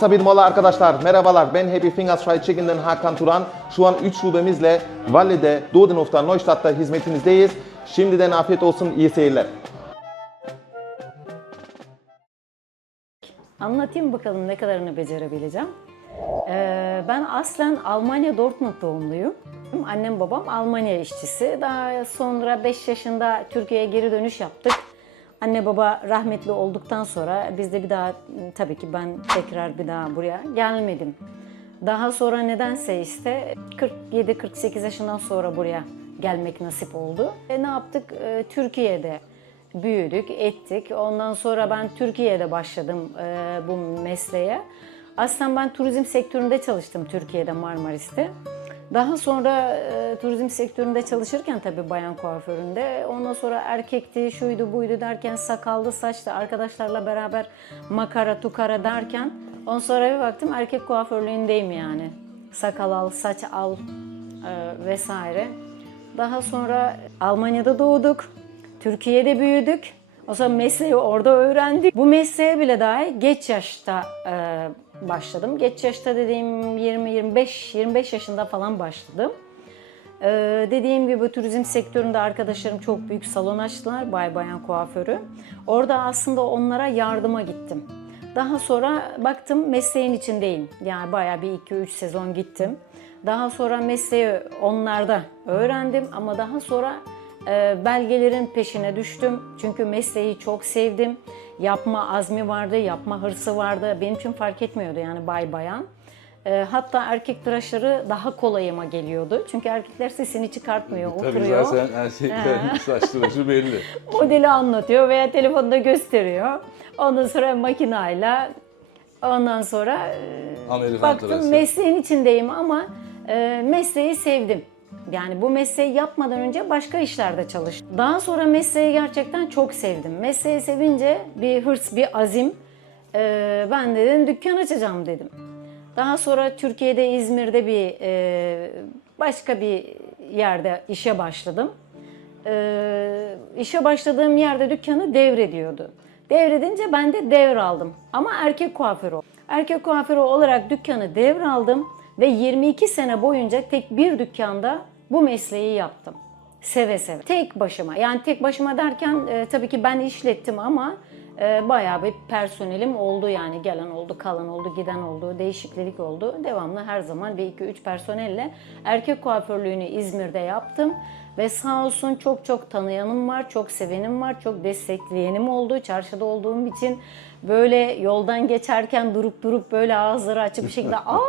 Kısa bir mola arkadaşlar. Merhabalar. Ben Happy Fingers Fried Chicken'den Hakan Turan. Şu an 3 şubemizle Valle'de, Dodenhof'ta, Neustadt'ta hizmetinizdeyiz. Şimdiden afiyet olsun, iyi seyirler. Anlatayım bakalım ne kadarını becerebileceğim. Ee, ben aslen Almanya Dortmund doğumluyum. Annem babam Almanya işçisi. Daha sonra 5 yaşında Türkiye'ye geri dönüş yaptık. Anne baba rahmetli olduktan sonra biz de bir daha tabii ki ben tekrar bir daha buraya gelmedim. Daha sonra nedense işte 47-48 yaşından sonra buraya gelmek nasip oldu. E ne yaptık? E, Türkiye'de büyüdük, ettik. Ondan sonra ben Türkiye'de başladım e, bu mesleğe. Aslında ben turizm sektöründe çalıştım Türkiye'de Marmaris'te. Daha sonra e, turizm sektöründe çalışırken tabii bayan kuaföründe ondan sonra erkekti, şuydu buydu derken sakallı saçlı arkadaşlarla beraber makara tukara derken ondan sonra bir baktım erkek kuaförlüğündeyim yani. Sakal al, saç al e, vesaire. Daha sonra Almanya'da doğduk. Türkiye'de büyüdük. O zaman mesleği orada öğrendik. Bu mesleğe bile dahi geç yaşta e, başladım. Geç yaşta dediğim 20-25 25 yaşında falan başladım. E, dediğim gibi turizm sektöründe arkadaşlarım çok büyük salon açtılar. Bay Bayan Kuaförü. Orada aslında onlara yardıma gittim. Daha sonra baktım mesleğin içindeyim. Yani bayağı bir 2-3 sezon gittim. Daha sonra mesleği onlarda öğrendim ama daha sonra belgelerin peşine düştüm. Çünkü mesleği çok sevdim. Yapma azmi vardı, yapma hırsı vardı. Benim için fark etmiyordu yani bay bayan. E, hatta erkek tıraşları daha kolayıma geliyordu. Çünkü erkekler sesini çıkartmıyor, Tabii oturuyor. zaten erkeklerin saç tıraşı belli. Modeli anlatıyor veya telefonda gösteriyor. Ondan sonra makinayla ondan sonra e, Amerikan baktım tıraşı. mesleğin içindeyim ama e, mesleği sevdim. Yani bu mesleği yapmadan önce başka işlerde çalıştım. Daha sonra mesleği gerçekten çok sevdim. Mesleği sevince bir hırs, bir azim. e, ben de dedim dükkan açacağım dedim. Daha sonra Türkiye'de, İzmir'de bir e, başka bir yerde işe başladım. Ee, işe başladığım yerde dükkanı devrediyordu. Devredince ben de devraldım. Ama erkek kuaförü. Erkek kuaförü olarak dükkanı devraldım ve 22 sene boyunca tek bir dükkanda bu mesleği yaptım. Seve seve. Tek başıma. Yani tek başıma derken e, tabii ki ben işlettim ama e, bayağı bir personelim oldu yani. Gelen oldu, kalan oldu, giden oldu, değişiklik oldu. Devamlı her zaman bir iki üç personelle erkek kuaförlüğünü İzmir'de yaptım. Ve sağ olsun çok çok tanıyanım var, çok sevenim var, çok destekleyenim oldu. Çarşıda olduğum için böyle yoldan geçerken durup durup böyle ağızları açık bir şekilde aa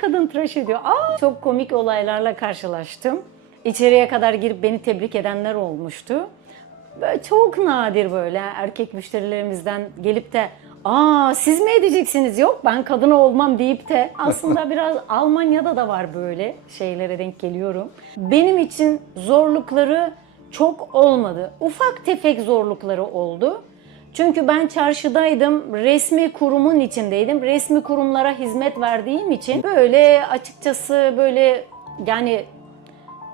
kadın tıraş ediyor. Aa çok komik olaylarla karşılaştım. İçeriye kadar girip beni tebrik edenler olmuştu. Böyle çok nadir böyle erkek müşterilerimizden gelip de aa siz mi edeceksiniz yok ben kadın olmam deyip de aslında biraz Almanya'da da var böyle şeylere denk geliyorum. Benim için zorlukları çok olmadı. Ufak tefek zorlukları oldu. Çünkü ben çarşıdaydım, resmi kurumun içindeydim. Resmi kurumlara hizmet verdiğim için böyle açıkçası böyle yani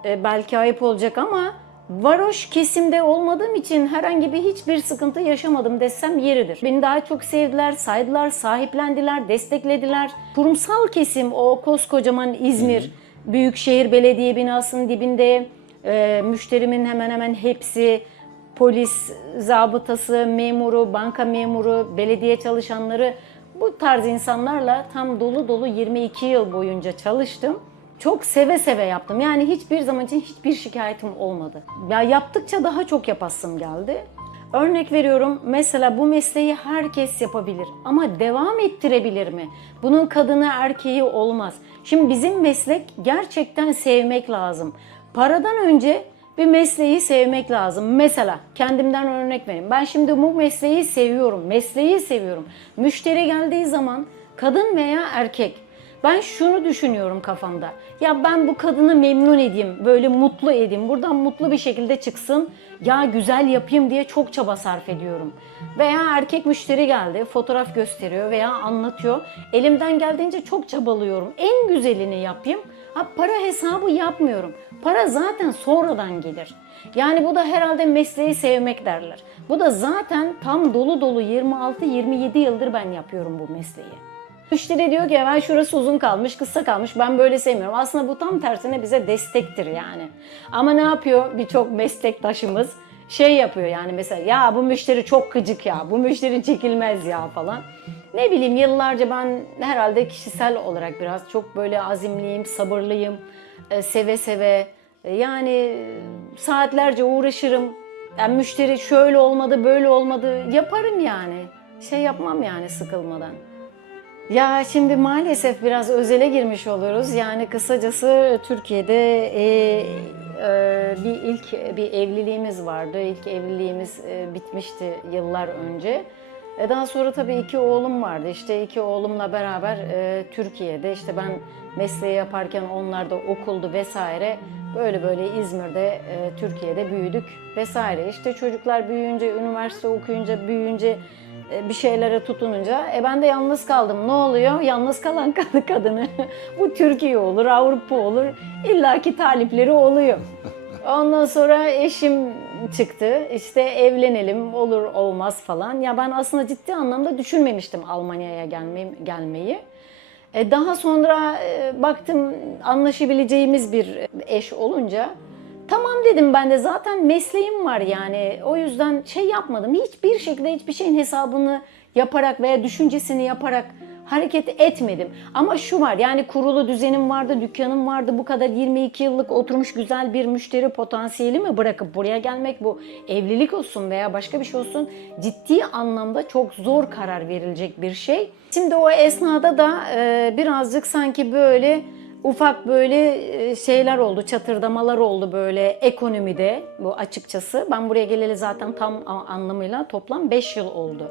e, belki ayıp olacak ama varoş kesimde olmadığım için herhangi bir hiçbir sıkıntı yaşamadım desem yeridir. Beni daha çok sevdiler, saydılar, sahiplendiler, desteklediler. Kurumsal kesim o koskocaman İzmir Büyükşehir Belediye binasının dibinde e, müşterimin hemen hemen hepsi polis, zabıtası, memuru, banka memuru, belediye çalışanları bu tarz insanlarla tam dolu dolu 22 yıl boyunca çalıştım. Çok seve seve yaptım. Yani hiçbir zaman için hiçbir şikayetim olmadı. Ya yaptıkça daha çok yapasım geldi. Örnek veriyorum mesela bu mesleği herkes yapabilir ama devam ettirebilir mi? Bunun kadını erkeği olmaz. Şimdi bizim meslek gerçekten sevmek lazım. Paradan önce bir mesleği sevmek lazım. Mesela kendimden örnek vereyim. Ben şimdi bu mesleği seviyorum. Mesleği seviyorum. Müşteri geldiği zaman kadın veya erkek ben şunu düşünüyorum kafamda. Ya ben bu kadını memnun edeyim, böyle mutlu edeyim. Buradan mutlu bir şekilde çıksın. Ya güzel yapayım diye çok çaba sarf ediyorum. Veya erkek müşteri geldi, fotoğraf gösteriyor veya anlatıyor. Elimden geldiğince çok çabalıyorum. En güzelini yapayım Ha, para hesabı yapmıyorum. Para zaten sonradan gelir. Yani bu da herhalde mesleği sevmek derler. Bu da zaten tam dolu dolu 26-27 yıldır ben yapıyorum bu mesleği. Müşteri diyor ki ben şurası uzun kalmış, kısa kalmış. Ben böyle sevmiyorum. Aslında bu tam tersine bize destektir yani. Ama ne yapıyor birçok meslektaşımız? Şey yapıyor yani mesela ya bu müşteri çok gıcık ya, bu müşteri çekilmez ya falan. Ne bileyim yıllarca ben herhalde kişisel olarak biraz çok böyle azimliyim, sabırlıyım, e, seve seve. e, Yani e, saatlerce uğraşırım. Yani müşteri şöyle olmadı, böyle olmadı yaparım yani. Şey yapmam yani sıkılmadan. Ya şimdi maalesef biraz özele girmiş oluruz. Yani kısacası Türkiye'de e, e, bir ilk bir evliliğimiz vardı. İlk evliliğimiz e, bitmişti yıllar önce. E, daha sonra tabii iki oğlum vardı. İşte iki oğlumla beraber e, Türkiye'de işte ben mesleği yaparken onlar da okuldu vesaire. Böyle böyle İzmir'de, e, Türkiye'de büyüdük vesaire. İşte çocuklar büyüyünce, üniversite okuyunca, büyüyünce e, bir şeylere tutununca e ben de yalnız kaldım. Ne oluyor? Yalnız kalan kadın kadını. Bu Türkiye olur, Avrupa olur. illaki talipleri oluyor. Ondan sonra eşim çıktı. İşte evlenelim olur olmaz falan. Ya ben aslında ciddi anlamda düşünmemiştim Almanya'ya gelmeyi. gelmeyi. E, Daha sonra e, baktım anlaşabileceğimiz bir eş olunca tamam dedim ben de zaten mesleğim var yani o yüzden şey yapmadım. Hiçbir şekilde hiçbir şeyin hesabını yaparak veya düşüncesini yaparak hareket etmedim. Ama şu var yani kurulu düzenim vardı, dükkanım vardı. Bu kadar 22 yıllık oturmuş güzel bir müşteri potansiyeli mi bırakıp buraya gelmek bu evlilik olsun veya başka bir şey olsun ciddi anlamda çok zor karar verilecek bir şey. Şimdi o esnada da e, birazcık sanki böyle ufak böyle e, şeyler oldu, çatırdamalar oldu böyle ekonomide bu açıkçası. Ben buraya geleli zaten tam anlamıyla toplam 5 yıl oldu.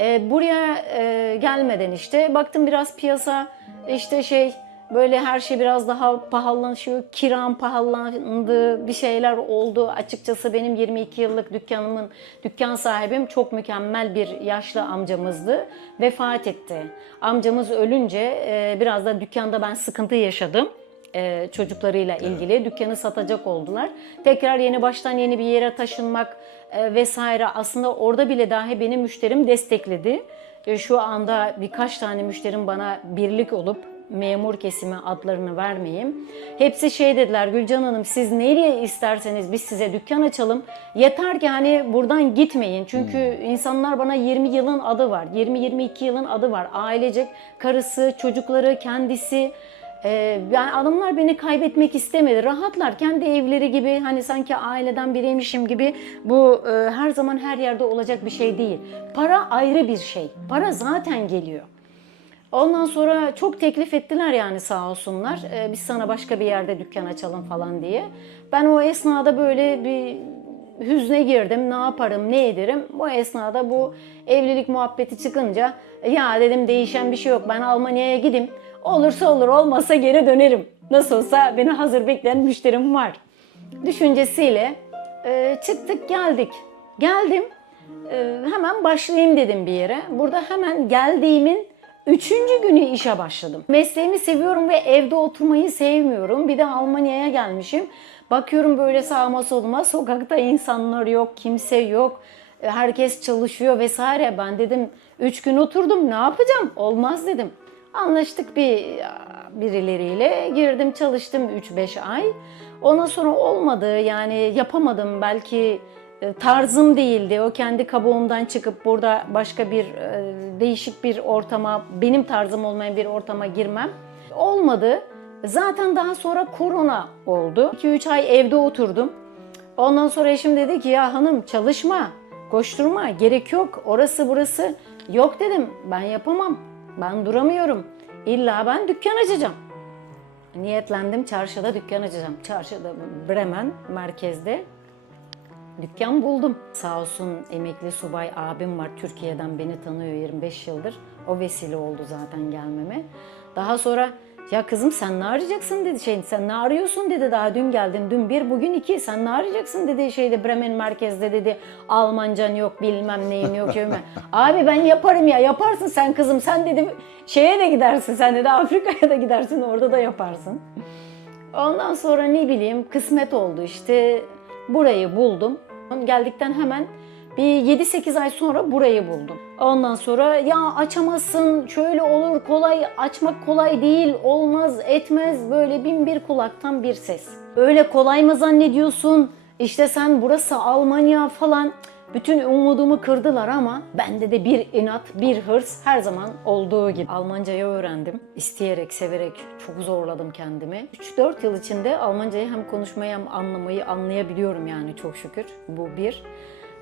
E, buraya e, gelmeden işte baktım biraz piyasa işte şey böyle her şey biraz daha pahalanışıyor. Kiram pahalandı, bir şeyler oldu. Açıkçası benim 22 yıllık dükkanımın dükkan sahibim çok mükemmel bir yaşlı amcamızdı. Vefat etti. Amcamız ölünce e, biraz da dükkanda ben sıkıntı yaşadım e, çocuklarıyla ilgili dükkanı satacak oldular. Tekrar yeni baştan yeni bir yere taşınmak e, vesaire aslında orada bile dahi benim müşterim destekledi. E, şu anda birkaç tane müşterim bana birlik olup memur kesimi adlarını vermeyeyim. Hepsi şey dediler Gülcan Hanım siz nereye isterseniz biz size dükkan açalım. Yeter ki hani buradan gitmeyin. Çünkü insanlar bana 20 yılın adı var. 20-22 yılın adı var. Ailecek karısı, çocukları, kendisi. Ee, yani adamlar beni kaybetmek istemedi. Rahatlar. Kendi evleri gibi hani sanki aileden biriymişim gibi bu e, her zaman her yerde olacak bir şey değil. Para ayrı bir şey. Para zaten geliyor. Ondan sonra çok teklif ettiler yani sağ olsunlar. Ee, biz sana başka bir yerde dükkan açalım falan diye. Ben o esnada böyle bir hüzne girdim. Ne yaparım, ne ederim? Bu esnada bu evlilik muhabbeti çıkınca ya dedim değişen bir şey yok. Ben Almanya'ya gideyim. Olursa olur, olmazsa geri dönerim. Nasıl olsa beni hazır bekleyen müşterim var. Düşüncesiyle e, çıktık geldik. Geldim. e, hemen başlayayım dedim bir yere. Burada hemen geldiğimin Üçüncü günü işe başladım. Mesleğimi seviyorum ve evde oturmayı sevmiyorum. Bir de Almanya'ya gelmişim. Bakıyorum böyle sağıma soluma sokakta insanlar yok, kimse yok. E, Herkes çalışıyor vesaire. Ben dedim üç gün oturdum ne yapacağım? Olmaz dedim. Anlaştık bir birileriyle. Girdim çalıştım 3-5 ay. Ondan sonra olmadı yani yapamadım belki e, tarzım değildi. O kendi kabuğumdan çıkıp burada başka bir e, değişik bir ortama, benim tarzım olmayan bir ortama girmem olmadı. Zaten daha sonra korona oldu. 2-3 ay evde oturdum. Ondan sonra eşim dedi ki ya hanım çalışma, koşturma, gerek yok. Orası burası. Yok dedim ben yapamam. Ben duramıyorum. İlla ben dükkan açacağım. Niyetlendim çarşıda dükkan açacağım. Çarşıda Bremen merkezde dükkan buldum. Sağ olsun emekli subay abim var Türkiye'den beni tanıyor 25 yıldır. O vesile oldu zaten gelmeme. Daha sonra ya kızım sen ne arayacaksın dedi şey sen ne arıyorsun dedi daha dün geldin dün bir bugün iki sen ne arayacaksın dedi şeyde Bremen merkezde dedi Almancan yok bilmem neyin yok yok. Abi ben yaparım ya yaparsın sen kızım sen dedi şeye de gidersin sen dedi Afrika'ya da gidersin orada da yaparsın. Ondan sonra ne bileyim kısmet oldu işte burayı buldum. Geldikten hemen bir 7-8 ay sonra burayı buldum. Ondan sonra ya açamazsın, şöyle olur, kolay, açmak kolay değil, olmaz, etmez, böyle bin bir kulaktan bir ses. Öyle kolay mı zannediyorsun? İşte sen burası Almanya falan. Bütün umudumu kırdılar ama bende de bir inat, bir hırs her zaman olduğu gibi. Almancayı öğrendim. İsteyerek, severek çok zorladım kendimi. 3-4 yıl içinde Almancayı hem konuşmayı hem anlamayı anlayabiliyorum yani çok şükür. Bu bir.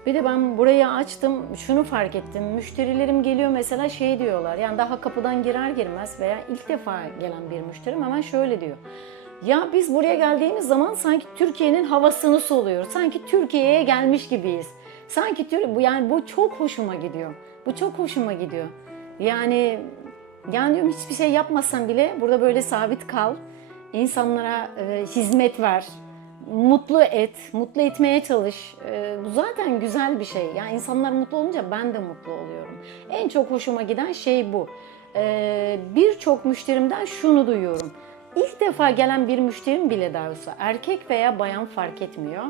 Bir de ben burayı açtım, şunu fark ettim. Müşterilerim geliyor mesela şey diyorlar. Yani daha kapıdan girer girmez veya ilk defa gelen bir müşterim hemen şöyle diyor. Ya biz buraya geldiğimiz zaman sanki Türkiye'nin havasını soluyor. Sanki Türkiye'ye gelmiş gibiyiz. Sanki bu yani bu çok hoşuma gidiyor. Bu çok hoşuma gidiyor. Yani yani diyorum hiçbir şey yapmasan bile burada böyle sabit kal. İnsanlara e, hizmet ver. Mutlu et, mutlu etmeye çalış. E, bu zaten güzel bir şey. Yani insanlar mutlu olunca ben de mutlu oluyorum. En çok hoşuma giden şey bu. E, Birçok müşterimden şunu duyuyorum. İlk defa gelen bir müşterim bile daha olsa erkek veya bayan fark etmiyor.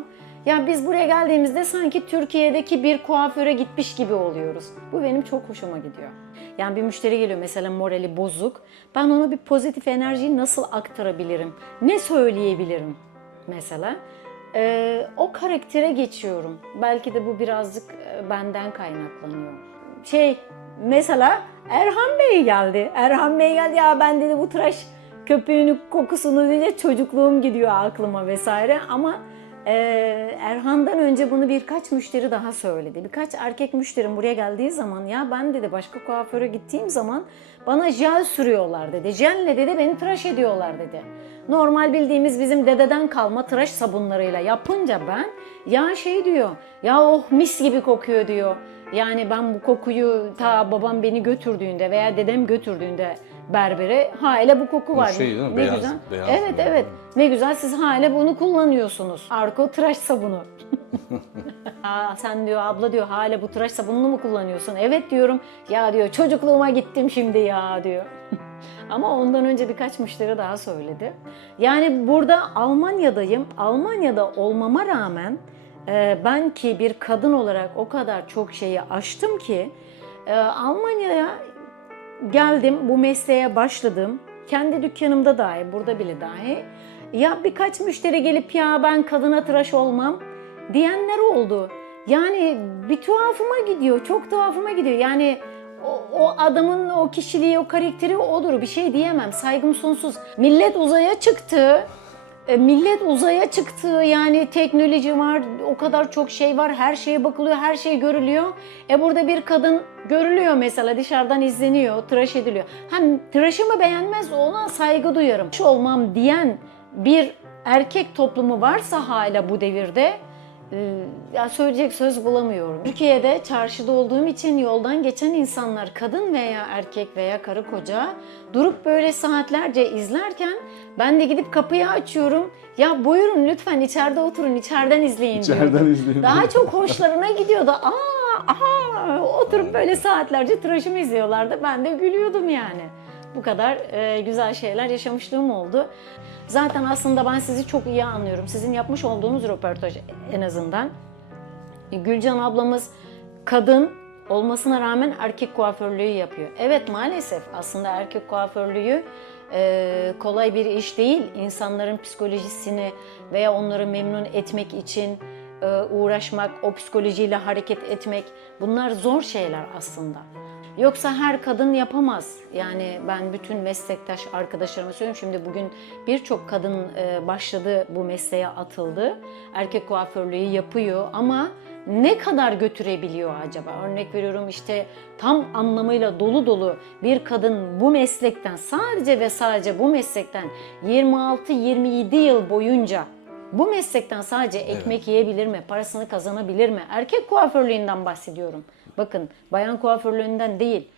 Ya biz buraya geldiğimizde sanki Türkiye'deki bir kuaföre gitmiş gibi oluyoruz. Bu benim çok hoşuma gidiyor. Yani bir müşteri geliyor mesela morali bozuk. Ben ona bir pozitif enerjiyi nasıl aktarabilirim? Ne söyleyebilirim mesela? Ee, o karaktere geçiyorum. Belki de bu birazcık e, benden kaynaklanıyor. Şey mesela Erhan Bey geldi. Erhan Bey geldi ya ben dedi bu tıraş köpüğünün kokusunu dedi çocukluğum gidiyor aklıma vesaire ama e, Erhan'dan önce bunu birkaç müşteri daha söyledi. Birkaç erkek müşterim buraya geldiği zaman ya ben dedi başka kuaföre gittiğim zaman bana jel sürüyorlar dedi. Jelle dedi beni tıraş ediyorlar dedi. Normal bildiğimiz bizim dededen kalma tıraş sabunlarıyla yapınca ben ya şey diyor ya oh mis gibi kokuyor diyor. Yani ben bu kokuyu ta babam beni götürdüğünde veya dedem götürdüğünde berbere hala bu koku var. şey değil mi? Ne Beyaz- güzel. beyaz evet böyle. evet. Ne güzel siz hala bunu kullanıyorsunuz. Arko tıraş sabunu. Aa, sen diyor abla diyor hala bu tıraş sabununu mu kullanıyorsun? Evet diyorum. Ya diyor çocukluğuma gittim şimdi ya diyor. Ama ondan önce birkaç müşteri daha söyledi. Yani burada Almanya'dayım. Almanya'da olmama rağmen e, ben ki bir kadın olarak o kadar çok şeyi aştım ki e, Almanya'ya geldim, bu mesleğe başladım. Kendi dükkanımda dahi, burada bile dahi. Ya birkaç müşteri gelip ya ben kadına tıraş olmam diyenler oldu. Yani bir tuhafıma gidiyor, çok tuhafıma gidiyor. Yani o, o adamın o kişiliği, o karakteri odur. Bir şey diyemem. Saygım sonsuz. Millet uzaya çıktı. E, millet uzaya çıktı yani teknoloji var, o kadar çok şey var, her şeye bakılıyor, her şey görülüyor. E burada bir kadın görülüyor mesela dışarıdan izleniyor, tıraş ediliyor. Hem tıraşımı beğenmez ona saygı duyarım. Şu olmam diyen bir erkek toplumu varsa hala bu devirde ya söyleyecek söz bulamıyorum. Türkiye'de çarşıda olduğum için yoldan geçen insanlar kadın veya erkek veya karı koca durup böyle saatlerce izlerken ben de gidip kapıyı açıyorum. Ya buyurun lütfen içeride oturun içeriden izleyin diyordum. İçeriden izleyin. Daha çok hoşlarına gidiyordu. Aa, aa, oturup böyle saatlerce tıraşımı izliyorlardı. Ben de gülüyordum yani. Bu kadar e, güzel şeyler yaşamışlığım oldu. Zaten aslında ben sizi çok iyi anlıyorum. Sizin yapmış olduğunuz röportaj en azından. E, Gülcan ablamız kadın olmasına rağmen erkek kuaförlüğü yapıyor. Evet maalesef aslında erkek kuaförlüğü e, kolay bir iş değil. İnsanların psikolojisini veya onları memnun etmek için e, uğraşmak, o psikolojiyle hareket etmek bunlar zor şeyler aslında. Yoksa her kadın yapamaz. Yani ben bütün meslektaş arkadaşlarıma söylüyorum. Şimdi bugün birçok kadın e, başladı bu mesleğe atıldı. Erkek kuaförlüğü yapıyor ama ne kadar götürebiliyor acaba? Örnek veriyorum işte tam anlamıyla dolu dolu bir kadın bu meslekten sadece ve sadece bu meslekten 26-27 yıl boyunca bu meslekten sadece ekmek yiyebilir mi? Parasını kazanabilir mi? Erkek kuaförlüğünden bahsediyorum. Bakın bayan kuaförlüğünden değil.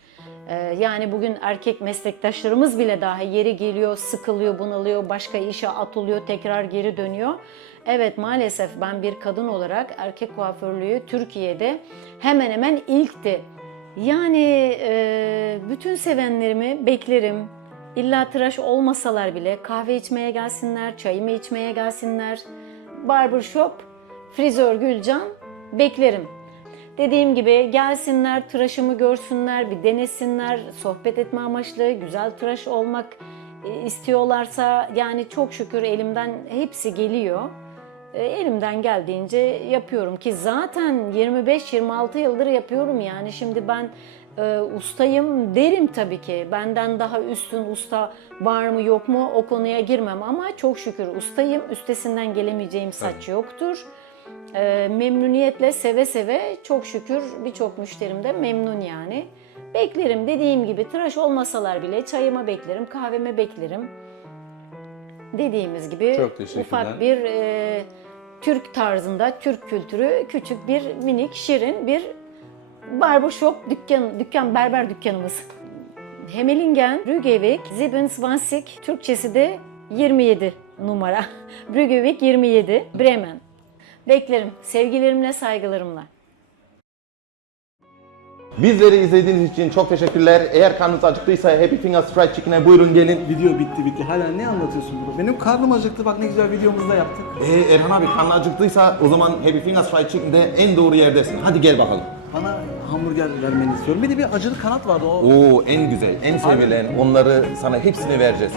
Ee, yani bugün erkek meslektaşlarımız bile daha yeri geliyor, sıkılıyor, bunalıyor, başka işe atılıyor, tekrar geri dönüyor. Evet maalesef ben bir kadın olarak erkek kuaförlüğü Türkiye'de hemen hemen ilkti. Yani e, bütün sevenlerimi beklerim. İlla tıraş olmasalar bile kahve içmeye gelsinler, çayımı içmeye gelsinler. Barbershop, frizör Gülcan beklerim. Dediğim gibi gelsinler, tıraşımı görsünler, bir denesinler, sohbet etme amaçlı, güzel tıraş olmak e, istiyorlarsa yani çok şükür elimden hepsi geliyor. E, Elimden geldiğince yapıyorum ki zaten 25-26 yıldır yapıyorum yani şimdi ben e, ustayım derim tabii ki. Benden daha üstün usta var mı yok mu o konuya girmem ama çok şükür ustayım. Üstesinden gelemeyeceğim saç yoktur. E, memnuniyetle seve seve çok şükür birçok müşterim de memnun yani. Beklerim dediğim gibi tıraş olmasalar bile çayıma beklerim, kahveme beklerim. Dediğimiz gibi ufak bir e, Türk tarzında, Türk kültürü küçük bir minik şirin bir barbershop dükkan, dükkan berber dükkanımız. Hemelingen, Brügevik, 27, Türkçesi de 27 numara. Brügevik 27, Bremen. Beklerim. Sevgilerimle, saygılarımla. Bizleri izlediğiniz için çok teşekkürler. Eğer karnınız acıktıysa Happy Fingers Fried Chicken'e buyurun gelin. Video bitti bitti. Hala ne anlatıyorsun burada? Benim karnım acıktı. Bak ne güzel videomuzu da yaptık. Ee, Erhan abi karnın acıktıysa o zaman Happy Fingers Fried Chicken'de en doğru yerdesin. Hadi gel bakalım. Hamburger vermeni istiyorum. Bir de bir acılı kanat vardı o. Oo en güzel, en sevilen onları sana hepsini vereceğiz.